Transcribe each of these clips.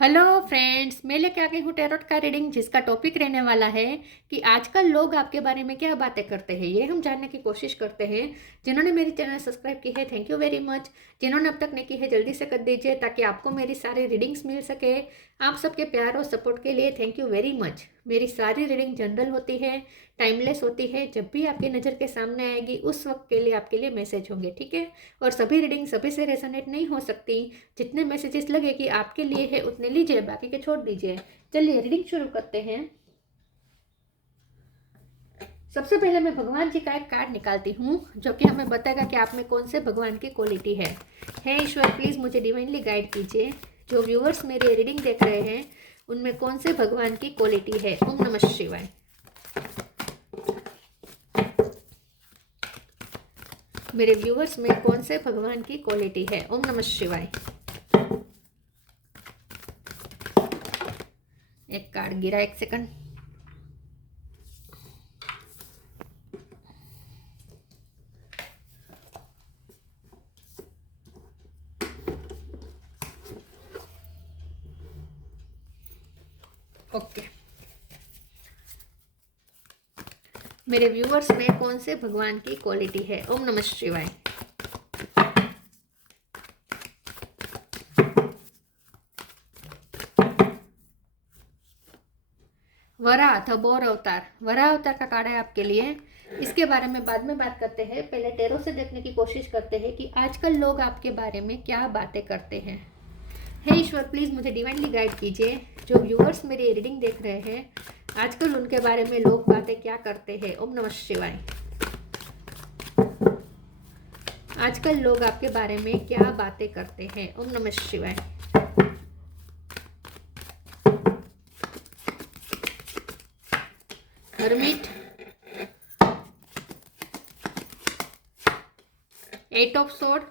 Hello friends, मैं लेके आ गई हूँ टैरोट का रीडिंग, जिसका टॉपिक रहने वाला है कि आजकल लोग आपके बारे में क्या बातें करते हैं। ये हम जानने की कोशिश करते हैं। जिन्होंने मेरी चैनल सब्सक्राइब की है, थैंक यू वेरी मच। जिन्होंने अब तक नहीं की है, जल्दी से कर दीजिए ताकि आपको मेरी सारी रीडिंग्स मिल सके। आप सबके प्यार और सपोर्ट के लिए थैंक यू वेरी मच। मेरी सारी रीडिंग जनरल होती है, टाइमलेस होती है। जब भी आपकी नज़र के सामने आएगी उस वक्त के लिए आपके लिए मैसेज होंगे, ठीक है। और सभी रीडिंग सभी से रेजोनेट नहीं हो सकती। जितने मैसेजेस लगे कि आपके लिए है उतने लीजिए, बाकी के छोड़ दीजिए। चलिए रीडिंग शुरू करते हैं। सबसे पहले मैं भगवान जी का एक कार्ड निकालती हूँ जो कि हमें बताएगा कि आप में कौन से भगवान की क्वालिटी है। हे ईश्वर, प्लीज़ मुझे डिवाइनली गाइड कीजिए। जो व्यूअर्स मेरी रीडिंग देख रहे हैं उनमें कौन से भगवान की क्वालिटी है। ओम नमः शिवाय। मेरे व्यूअर्स में कौन से भगवान की क्वालिटी है। ओम नमः शिवाय। एक कार्ड गिरा, एक सेकंड। ओके, मेरे व्यूअर्स में कौन से भगवान की क्वालिटी है। ओम नमः शिवाय। वराह द बोर अवतार, वराह अवतार का कार्ड है आपके लिए। इसके बारे में बाद में बात करते हैं। पहले टैरो से देखने की कोशिश करते हैं कि आजकल लोग आपके बारे में क्या बातें करते हैं। हे ईश्वर, प्लीज़ मुझे डिवाइनली गाइड कीजिए। जो व्यूअर्स मेरी रीडिंग देख रहे हैं आजकल उनके बारे में लोग बातें क्या करते हैं। ओम नमः शिवाय। आजकल लोग आपके बारे में क्या बातें करते हैं। ओम नमः शिवाय। Hermit, eight of sword,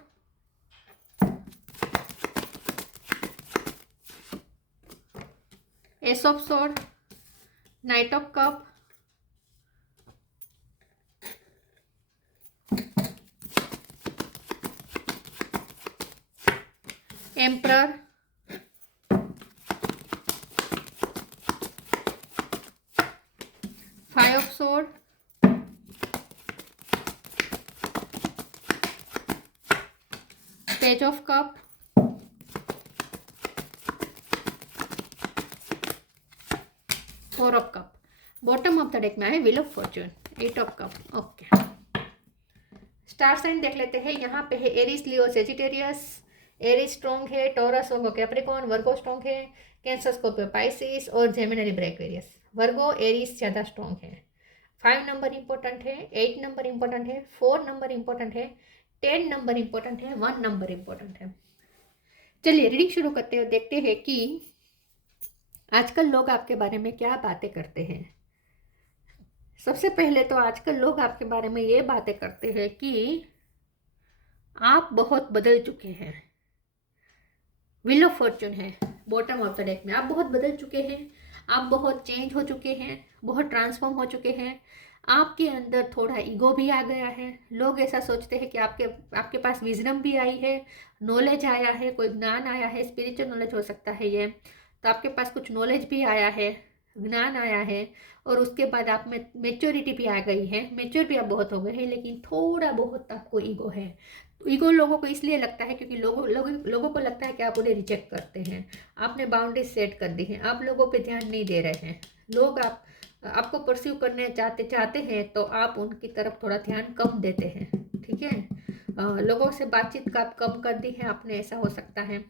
ace of sword, knight of cup, emperor, five of sword, page of cup, four of cup. Bottom of the deck में है wheel of fortune, eight of cup. Okay, star sign देख लेते हैं। यहाँ पे है Aries, Leo, Sagittarius. Aries strong है, Taurus होगो कैप्रिकॉर्न, वर्गो स्ट्रॉन्ग है, कैंसर स्कॉर्पियो पाइसिस और जेमिनी ब्रैक्वेरियस। वर्गो एरीज ज़्यादा स्ट्रॉन्ग है। 5 नंबर इंपॉर्टेंट है, 8 नंबर इंपॉर्टेंट है, 4 नंबर इंपॉर्टेंट है, 10 नंबर इंपॉर्टेंट है, 1 नंबर इंपॉर्टेंट है। चलिए रीडिंग शुरू करते हैं, देखते हैं कि आजकल लोग आपके बारे में क्या बातें करते हैं। सबसे पहले तो आजकल लोग आपके बारे में ये बातें करते हैं कि आप बहुत बदल चुके हैं। व्हील ऑफ फॉर्च्यून है बॉटम ऑफ द डेक में। आप बहुत बदल चुके हैं, आप बहुत चेंज हो चुके हैं, बहुत ट्रांसफॉर्म हो चुके हैं। आपके अंदर थोड़ा ईगो भी आ गया है। लोग ऐसा सोचते हैं कि आपके पास विजडम भी आई है, नॉलेज आया है, कोई ज्ञान आया है, स्पिरिचुअल नॉलेज हो सकता है ये। तो आपके पास कुछ नॉलेज भी आया है, ज्ञान आया है, और उसके बाद आप में मेच्योरिटी भी आ गई है। मेच्योर भी आप बहुत हो गए हैं, लेकिन थोड़ा बहुत आपको ईगो है। ईगो लोगों को इसलिए लगता है क्योंकि लोगों को लगता है कि आप उन्हें रिजेक्ट करते हैं। आपने बाउंड्री सेट कर दी है, आप लोगों पे ध्यान नहीं दे रहे हैं। लोग आपको परस्यू करने चाहते हैं तो आप उनकी तरफ थोड़ा ध्यान कम देते हैं, ठीक है। लोगों से बातचीत का आप कम कर दी है आपने, ऐसा हो सकता है।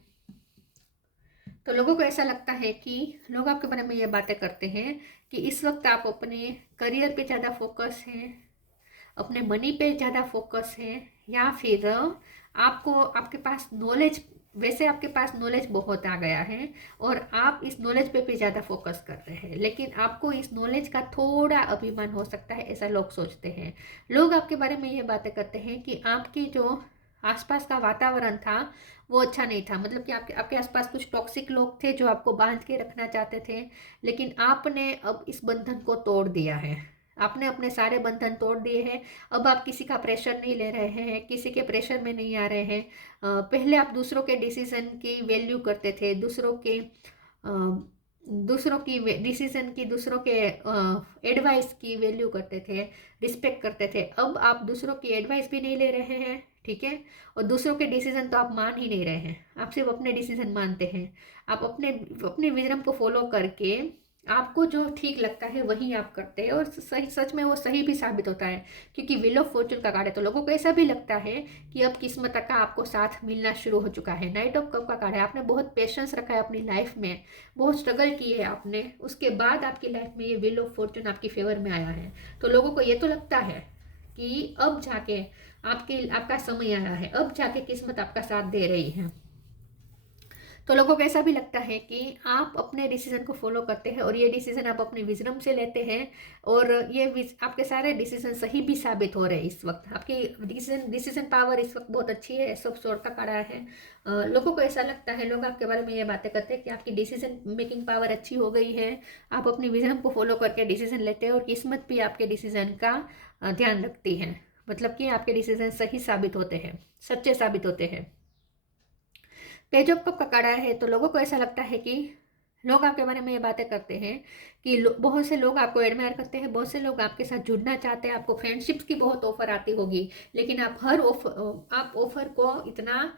तो लोगों को ऐसा लगता है कि लोग आपके बारे में ये बातें करते हैं कि इस वक्त आप अपने करियर पे ज़्यादा फोकस हैं, अपने मनी पे ज़्यादा फोकस है, या फिर आपको आपके पास नॉलेज, वैसे आपके पास नॉलेज बहुत आ गया है और आप इस नॉलेज पे भी ज़्यादा फोकस कर रहे हैं, लेकिन आपको इस नॉलेज का थोड़ा अभिमान हो सकता है, ऐसा लोग सोचते हैं। लोग आपके बारे में ये बातें करते हैं कि आपकी जो आसपास का वातावरण था वो अच्छा नहीं था। मतलब कि आपके आसपास कुछ टॉक्सिक लोग थे जो आपको बांध के रखना चाहते थे, लेकिन आपने अब इस बंधन को तोड़ दिया है। आपने अपने सारे बंधन तोड़ दिए हैं। अब आप किसी का प्रेशर नहीं ले रहे हैं, किसी के प्रेशर में नहीं आ रहे हैं। पहले आप दूसरों के डिसीजन की वैल्यू करते थे, दूसरों के दूसरों की डिसीजन की, दूसरों के एडवाइस की वैल्यू करते थे, रिस्पेक्ट करते थे। अब आप दूसरों की एडवाइस भी नहीं ले रहे हैं, ठीक है, और दूसरों के डिसीजन तो आप मान ही नहीं रहे हैं, आप सिर्फ अपने डिसीजन मानते हैं। आप अपने अपने विजडम को फॉलो करके आपको जो ठीक लगता है वही आप करते हैं, और सही, सच में वो सही भी साबित होता है, क्योंकि व्हील ऑफ फॉर्चून का कार्ड है। तो लोगों को ऐसा भी लगता है कि अब किस्मत का आपको साथ मिलना शुरू हो चुका है। नाइट ऑफ कप का कार्ड है, आपने बहुत पेशेंस रखा है अपनी लाइफ में, बहुत स्ट्रगल की है आपने, उसके बाद आपकी लाइफ में ये व्हील ऑफ फॉर्चून आपकी फेवर में आया है। तो लोगों को ये तो लगता है कि अब जाके आपका समय आया है, अब जाके किस्मत आपका साथ दे रही है। तो लोगों को ऐसा भी लगता है कि आप अपने डिसीजन को फॉलो करते हैं, और ये डिसीजन आप अपने विजडम से लेते हैं, और ये आपके सारे डिसीजन सही भी साबित हो रहे हैं इस वक्त। आपकी डिसीजन पावर इस वक्त बहुत अच्छी है। सब सोर्ट का कार्ड है। लोगों को ऐसा लगता है, लोग आपके बारे में ये बातें करते हैं कि आपकी डिसीजन मेकिंग पावर अच्छी हो गई है, आप अपनी विजडम को फॉलो करके डिसीजन लेते हैं, और किस्मत भी आपके डिसीजन का ध्यान रखती है। मतलब कि आपके डिसीजन सही साबित होते हैं, सच्चे साबित होते हैं। पेज ऑफ कप का कार्ड आया है, तो लोगों को ऐसा लगता है कि लोग आपके बारे में ये बातें करते हैं कि बहुत से लोग आपको एडमायर करते हैं, बहुत से लोग आपके साथ जुड़ना चाहते हैं, आपको फ्रेंडशिप्स की बहुत ऑफर आती होगी, लेकिन आप आप ऑफर को इतना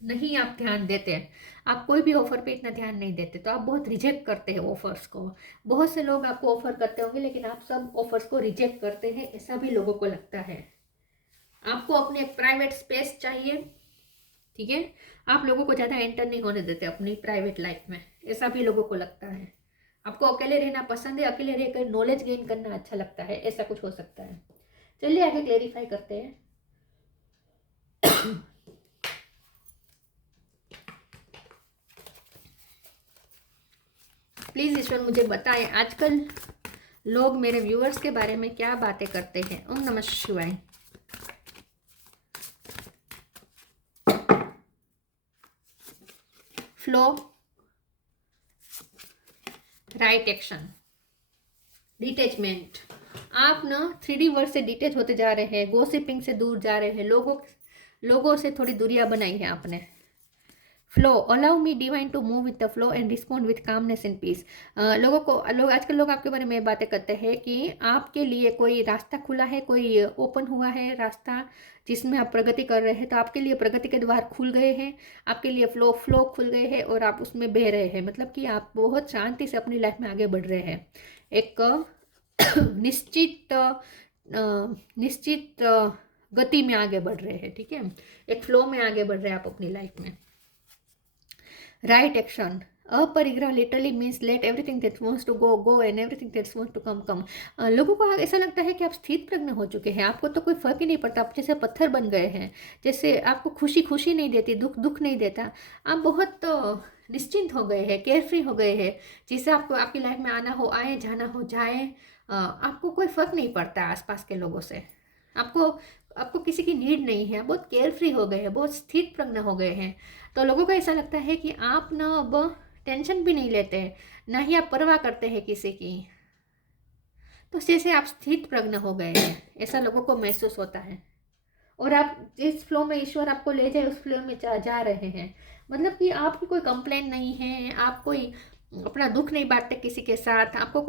नहीं आप ध्यान देते हैं। आप कोई भी ऑफर पे इतना ध्यान नहीं देते, तो आप बहुत रिजेक्ट करते हैं ऑफर्स को। बहुत से लोग आपको ऑफर करते होंगे, लेकिन आप सब ऑफर्स को रिजेक्ट करते हैं, ऐसा भी लोगों को लगता है। आपको अपने एक प्राइवेट स्पेस चाहिए, ठीक है, आप लोगों को ज़्यादा एंटर नहीं होने देते अपनी प्राइवेट लाइफ में, ऐसा भी लोगों को लगता है। आपको अकेले रहना पसंद है, अकेले रहकर नॉलेज गेन करना अच्छा लगता है, ऐसा कुछ हो सकता है। चलिए आगे क्लेरिफाई करते हैं। प्लीज़ ईश्वर मुझे बताएं आजकल लोग मेरे व्यूअर्स के बारे में क्या बातें करते हैं। ओम नमः शिवाय। Flow, right action, detachment. आप ना 3D वर्ड से डिटेच होते जा रहे हैं, गॉसिपिंग से दूर जा रहे हैं, लोगों से थोड़ी दूरियां बनाई है आपने। Flow, allow me divine to move with the flow and respond with calmness and peace. आजकल लोग आपके बारे में बातें करते हैं कि आपके लिए कोई रास्ता खुला है, कोई ओपन हुआ है रास्ता जिसमें आप प्रगति कर रहे हैं। तो आपके लिए प्रगति के द्वार खुल गए हैं, आपके लिए फ्लो खुल गए हैं, और आप उसमें बह रहे हैं। मतलब कि आप बहुत शांति से अपनी लाइफ में आगे बढ़ रहे हैं, एक निश्चित गति में आगे बढ़ रहे हैं, ठीक है, एक फ्लो में आगे बढ़ रहे हैं आप अपनी लाइफ में। राइट एक्शन, अपरिग्रह literally means let everything that wants to go go and everything that wants to come come. लोगों को ऐसा लगता है कि आप स्थित प्रज्ञ हो चुके हैं, आपको तो कोई फर्क ही नहीं पड़ता, आप जैसे पत्थर बन गए हैं, जैसे आपको खुशी नहीं देती, दुख नहीं देता, आप बहुत निश्चिंत हो गए हैं, केयरफ्री हो गए हैं। जिससे आपको आपकी लाइफ में आना हो आए, जाना हो जाए, आपको कोई फर्क नहीं पड़ता आसपास के लोगों से, आपको किसी की नीड नहीं है, बहुत केयरफ्री हो गए हैं, बहुत स्थित प्रज्ञ हो गए हैं। तो लोगों को ऐसा लगता है कि आप ना अब टेंशन भी नहीं लेते, ना ही आप परवाह करते हैं किसी की, तो जैसे आप स्थित प्रज्ञ हो गए हैं, ऐसा लोगों को महसूस होता है। और आप जिस फ्लो में ईश्वर आपको ले जाए उस फ्लो में जा रहे हैं। मतलब कि आपकी कोई कंप्लेंट नहीं है, आप कोई अपना दुख नहीं बांटते किसी के साथ, आपको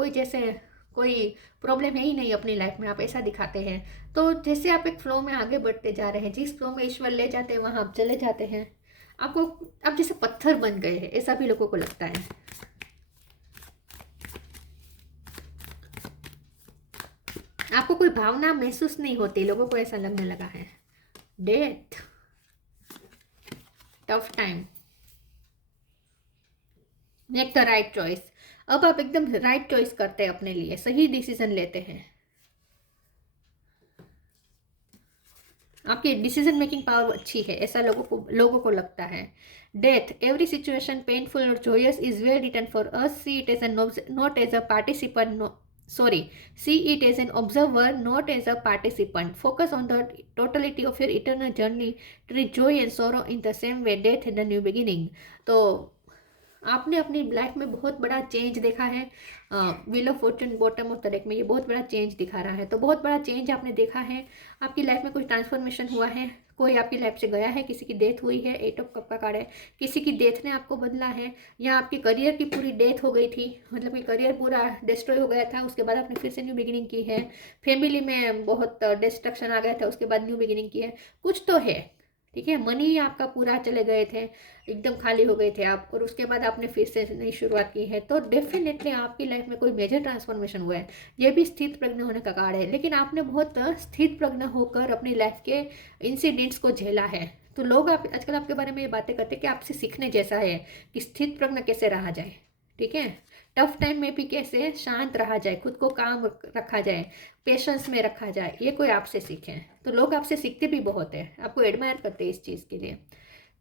कोई प्रॉब्लम है ही नहीं अपनी लाइफ में, आप ऐसा दिखाते हैं। तो जैसे आप एक फ्लो में आगे बढ़ते जा रहे हैं, जिस फ्लो में ईश्वर ले जाते हैं वहाँ आप चले जाते हैं। आप जैसे पत्थर बन गए हैं, ऐसा भी लोगों को लगता है। आपको कोई भावना महसूस नहीं होती, लोगों को ऐसा लगने लगा है। Death, tough time, make the right choice. अब आप एकदम राइट चॉइस करते हैं, अपने लिए सही डिसीजन लेते हैं, आपकी डिसीजन मेकिंग पावर अच्छी है, ऐसा लोगों को लगता है। डेथ, एवरी सिचुएशन पेनफुल और joyous is well written for us, see it as not as a participant, see it as an observer, not as a participant. Focus on the totality of your eternal journey. Treat joy and sorrow in the same way death and a new beginning. तो आपने अपनी life में बहुत बड़ा change देखा है। Wheel of Fortune bottom of the deck में ये बहुत बड़ा चेंज दिखा रहा है, तो बहुत बड़ा चेंज आपने देखा है। आपकी लाइफ में कुछ ट्रांसफॉर्मेशन हुआ है, कोई आपकी लाइफ से गया है, किसी की डेथ हुई है, 8 ऑफ कप का कार्ड है, किसी की डेथ ने आपको बदला है, या आपके करियर की पूरी डेथ हो गई थी, मतलब कि करियर पूरा डिस्ट्रॉय हो गया था, उसके बाद आपने फिर से न्यू बिगिनिंग की है। फैमिली में बहुत डिस्ट्रक्शन आ गया था, उसके बाद न्यू बिगिनिंग की है, कुछ तो है। ठीक है, मनी आपका पूरा चले गए थे, एकदम खाली हो गए थे आप, और उसके बाद आपने फिर से नई शुरुआत की है, तो डेफिनेटली आपकी लाइफ में कोई मेजर ट्रांसफॉर्मेशन हुआ है। ये भी स्थित प्रज्ञ होने का कार्ड है, लेकिन आपने बहुत स्थित प्रज्ञ होकर अपनी लाइफ के इंसिडेंट्स को झेला है। तो लोग आप आजकल आपके बारे में ये बातें करते हैं कि आपसे सीखने जैसा है कि स्थित प्रज्ञ कैसे रहा जाए। ठीक है, टफ टाइम में भी कैसे शांत रहा जाए, खुद को काम रखा जाए, पेशेंस में रखा जाए, ये कोई आपसे सीखे। तो लोग आपसे सीखते भी बहुत है, आपको एडमायर करते हैं इस चीज़ के लिए।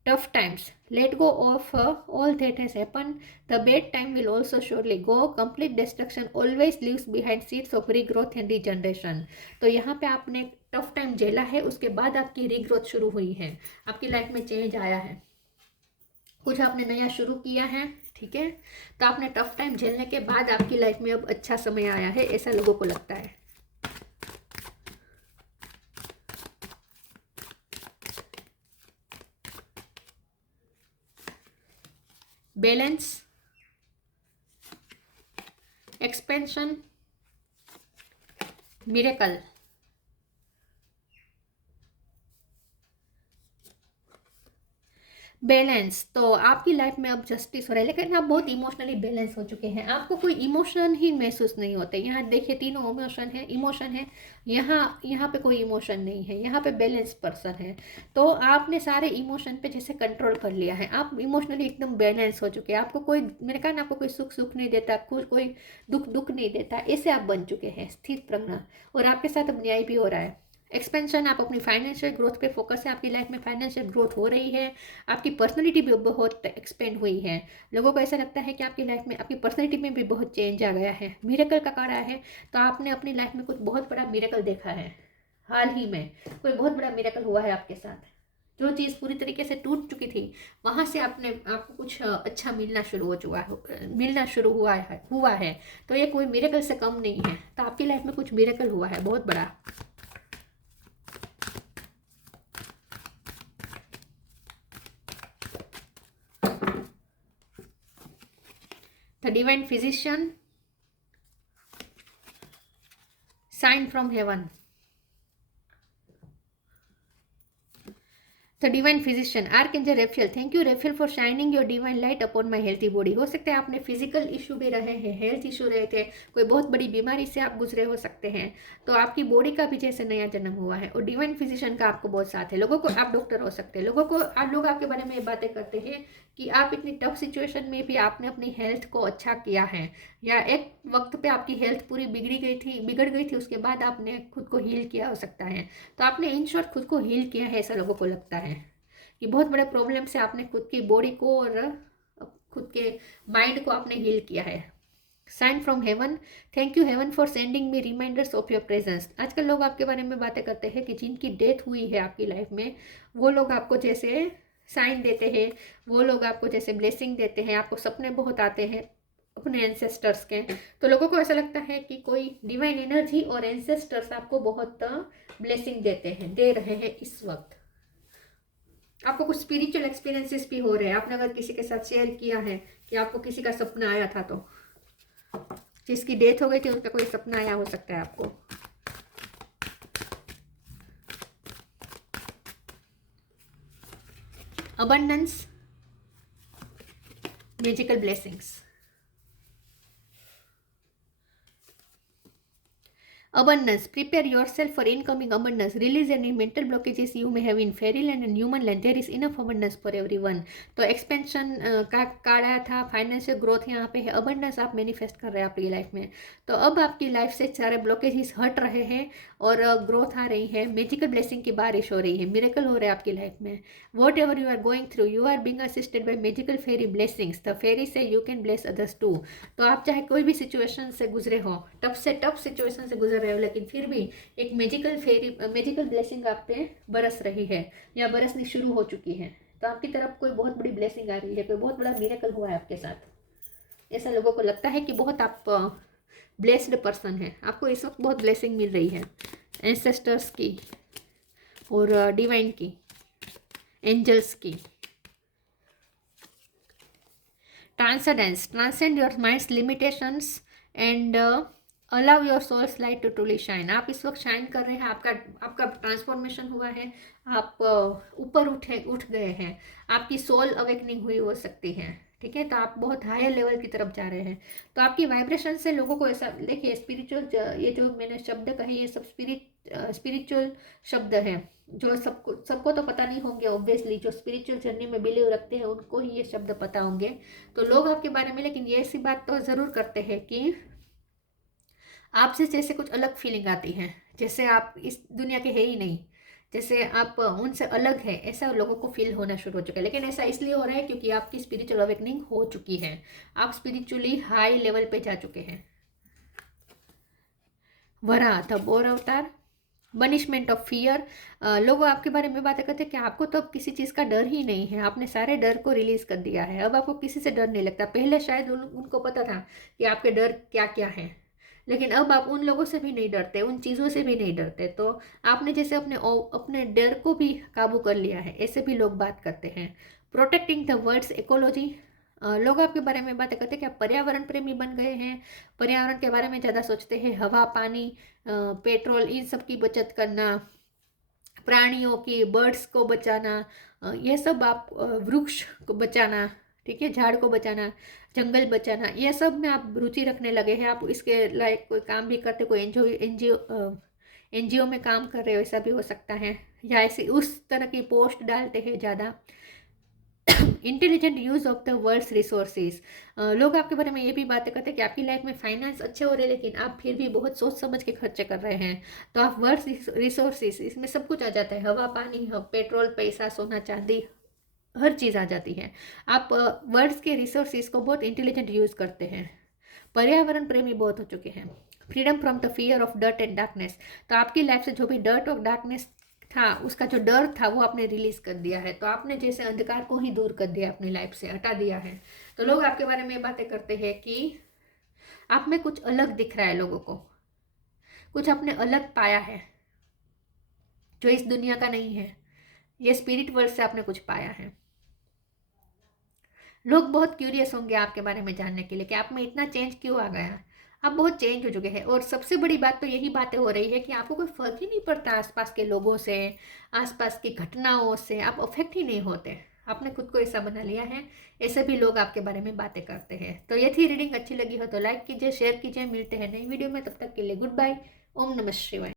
Tough times, let go of all that has happen, the bed time will also surely go, complete destruction always leaves behind seeds of regrowth and regeneration. तो यहाँ पे आपने टफ टाइम झेला है, उसके बाद आपकी रीग्रोथ शुरू हुई है, आपकी लाइफ में चेंज आया है, कुछ आपने नया शुरू किया है। ठीक है, तो आपने टफ टाइम झेलने के बाद आपकी लाइफ में अब अच्छा समय आया है, ऐसा लोगों को लगता है। Balance, expansion, miracle. बैलेंस, तो आपकी लाइफ में अब जस्टिस हो रहा है, लेकिन आप बहुत इमोशनली बैलेंस हो चुके हैं, आपको कोई इमोशन ही महसूस नहीं होते। यहाँ देखिए तीनों इमोशन है, यहाँ पे कोई इमोशन नहीं है, यहाँ पे बैलेंस पर्सन है। तो आपने सारे इमोशन पे जैसे कंट्रोल कर लिया है, आप इमोशनली एकदम बैलेंस हो चुके हैं। आपको कोई, मैंने कहा ना, आपको कोई सुख नहीं देता, कोई दुख नहीं देता, ऐसे आप बन चुके हैं स्थित प्रज्ञ, और आपके साथ अब न्याय भी हो रहा है। एक्सपेंशन, आप अपनी फाइनेंशियल ग्रोथ पे फोकस है, आपकी लाइफ में फाइनेंशियल ग्रोथ हो रही है, आपकी पर्सनैलिटी भी बहुत एक्सपेंड हुई है। लोगों को ऐसा लगता है कि आपकी लाइफ में आपकी पर्सनैलिटी में भी बहुत चेंज आ गया है। मिरेकल का कार्ड आया है, तो आपने अपनी लाइफ में कुछ बहुत बड़ा मिरेकल देखा है, हाल ही में कोई बहुत बड़ा मिरेकल हुआ है आपके साथ। जो चीज़ पूरी तरीके से टूट चुकी थी, वहाँ से आपको कुछ अच्छा मिलना शुरू हुआ है। तो ये कोई मिरेकल से कम नहीं है, तो आपकी लाइफ में कुछ मिरेकल हुआ है बहुत बड़ा। The divine physician, sign from heaven. The divine physician, archangel Raphael, thank you Raphael for shining your divine light upon my healthy body। हो सकता है आपने फिजिकल इशू भी रहे हैं, हेल्थ इशू रहे थे, कोई बहुत बड़ी बीमारी से आप गुजरे हो सकते हैं, तो आपकी बॉडी का भी जैसे नया जन्म हुआ है, और डिवाइन फिजिशियन का आपको बहुत साथ है। लोगों को, आप डॉक्टर हो सकते हैं, लोग आपके बारे में ये बातें करते हैं कि आप इतनी टफ सिचुएशन में भी आपने अपनी हेल्थ को अच्छा किया है, या एक वक्त पे आपकी हेल्थ पूरी बिगड़ गई थी, उसके बाद आपने खुद को हील किया हो सकता है। तो आपने इन शॉर्ट खुद को हील किया है, ऐसा लोगों को लगता है कि बहुत बड़े प्रॉब्लम से आपने खुद की बॉडी को और खुद के माइंड को आपने हील किया है। Sign from heaven, thank you heaven for sending me reminders of your presence. आजकल लोग आपके बारे में बातें करते हैं कि जिनकी डेथ हुई है आपकी लाइफ में, वो लोग आपको जैसे साइन देते हैं, वो लोग आपको जैसे ब्लेसिंग देते हैं, आपको सपने बहुत आते हैं अपने एंसेस्टर्स के। तो लोगों को ऐसा लगता है कि कोई डिवाइन एनर्जी और एंसेस्टर्स आपको बहुत ब्लेसिंग दे रहे हैं इस वक्त। आपको कुछ स्पिरिचुअल एक्सपीरियंसेस भी हो रहे हैं, आपने अगर किसी के साथ शेयर किया है कि आपको किसी का सपना आया था, तो जिसकी डेथ हो गई थी उनका कोई सपना आया हो सकता है आपको। Abundance, magical blessings. Abundance, prepare yourself for incoming abundance, release any mental blockages you may have in fairyland and human land, there is enough abundance for everyone। तो एक्सपेंशन का कार्ड आया था, फाइनेंशियल ग्रोथ यहाँ पे है, abundance आप manifest कर रहे हैं आपकी लाइफ में। तो अब आपकी लाइफ से सारे ब्लॉकेजेस हट रहे हैं और ग्रोथ आ रही है, मैजिकल ब्लेसिंग की बारिश हो रही है, मिरेकल हो रहा है आपकी लाइफ में। Whatever you are going through, you are being assisted by magical fairy blessings, the fairy से you can bless others too. तो आप चाहे कोई भी सिचुएशन से गुजरे हो, टफ सिचुएशन से गुजर रहे हो, लेकिन फिर भी एक मैजिकल ब्लेसिंग आप पे बरस रही है या बरसनी शुरू हो चुकी है। तो आपकी तरफ कोई बहुत बड़ी ब्लेसिंग आ रही है, कोई बहुत बड़ा मिरेकल हुआ है आपके साथ। ऐसा लोगों को लगता है कि बहुत आप ब्लेस्ड पर्सन है, आपको इस वक्त बहुत ब्लेसिंग मिल रही है एंसेस्टर्स की और डिवाइन की, एंजल्स की। Transcendence, transcend your mind's limitations and allow your soul's light to truly shine. आप इस वक्त शाइन कर रहे हैं, आपका ट्रांसफॉर्मेशन हुआ है, आप ऊपर उठ गए हैं, आपकी सोल अवेकनिंग हुई हो सकती है, ठीक है। तो आप बहुत हायर लेवल की तरफ जा रहे हैं। तो आपकी वाइब्रेशन से लोगों को ऐसा, देखिए स्पिरिचुअल, ये जो मैंने शब्द कहे ये सब स्पिरिचुअल शब्द हैं, जो सबको तो पता नहीं होंगे ऑब्वियसली। जो स्पिरिचुअल जर्नी में बिलीव रखते हैं उनको ही ये शब्द पता होंगे। तो लोग आपके बारे में, लेकिन ये ऐसी बात तो ज़रूर करते हैं कि आपसे जैसे कुछ अलग फीलिंग आती है, जैसे आप इस दुनिया के है ही नहीं, जैसे आप उनसे अलग है, ऐसा लोगों को फील होना शुरू हो चुका है। लेकिन ऐसा इसलिए हो रहा है क्योंकि आपकी स्पिरिचुअल अवेकनिंग हो चुकी है, आप स्पिरिचुअली हाई लेवल पे जा चुके हैं। वरा था बोर अवतार, बनिशमेंट ऑफ फियर। लोग आपके बारे में बातें करते हैं कि आपको तो अब किसी चीज़ का डर ही नहीं है, आपने सारे डर को रिलीज कर दिया है, अब आपको किसी से डर नहीं लगता। पहले शायद उनको पता था कि आपके डर क्या क्या है, लेकिन अब आप उन लोगों से भी नहीं डरते, उन चीज़ों से भी नहीं डरते। तो आपने जैसे अपने डर को भी काबू कर लिया है, ऐसे भी लोग बात करते हैं। प्रोटेक्टिंग द वर्ल्ड्स इकोलॉजी, लोग आपके बारे में बातें करते हैं कि आप पर्यावरण प्रेमी बन गए हैं, पर्यावरण के बारे में ज़्यादा सोचते हैं, हवा पानी पेट्रोल इन सब की बचत करना, प्राणियों की, बर्ड्स को बचाना, ये सब आप वृक्ष को बचाना, ठीक है, झाड़ को बचाना, जंगल बचाना, ये सब में आप रुचि रखने लगे हैं। आप इसके लायक कोई काम भी करते, कोई एनजीओ में काम कर रहे हो, ऐसा भी हो सकता है, या ऐसे उस तरह की पोस्ट डालते हैं ज़्यादा। Intelligent use of the world's resources, लोग आपके बारे में ये भी बातें करते हैं कि आपकी लाइफ में फाइनेंस अच्छे हो रहे हैं, लेकिन आप फिर भी बहुत सोच समझ के खर्चे कर रहे हैं। तो आप वर्ल्ड्स रिसोर्सेज, इसमें सब कुछ आ जाता है, हवा पानी, पेट्रोल, पैसा, सोना चांदी, हर चीज़ आ जाती है। आप वर्ड्स के रिसोर्सेज को बहुत इंटेलिजेंट यूज़ करते हैं। पर्यावरण प्रेमी बहुत हो चुके हैं। Freedom from the fear of dirt and darkness, तो आपकी लाइफ से जो भी डर्ट और डार्कनेस था, उसका जो डर था वो आपने रिलीज कर दिया है। तो आपने जैसे अंधकार को ही दूर कर दिया, अपनी लाइफ से हटा दिया है। तो लोग आपके बारे में बातें करते हैं कि आप में कुछ अलग दिख रहा है, लोगों को कुछ आपने अलग पाया है जो इस दुनिया का नहीं है, ये स्पिरिट वर्ल्ड से आपने कुछ पाया है। लोग बहुत क्यूरियस होंगे आपके बारे में जानने के लिए कि आप में इतना चेंज क्यों आ गया। आप बहुत चेंज हो चुके हैं, और सबसे बड़ी बात तो यही बातें हो रही है कि आपको कोई फर्क ही नहीं पड़ता आसपास के लोगों से, आसपास की घटनाओं से, आप अफेक्ट ही नहीं होते। आपने खुद को ऐसा बना लिया है। ऐसे भी लोग आपके बारे में बातें करते हैं। तो ये थी रीडिंग, अच्छी लगी हो तो लाइक कीजिए, शेयर कीजिए। मिलते हैं नई वीडियो में, तब तक के लिए गुड बाय। ओम नमः शिवाय।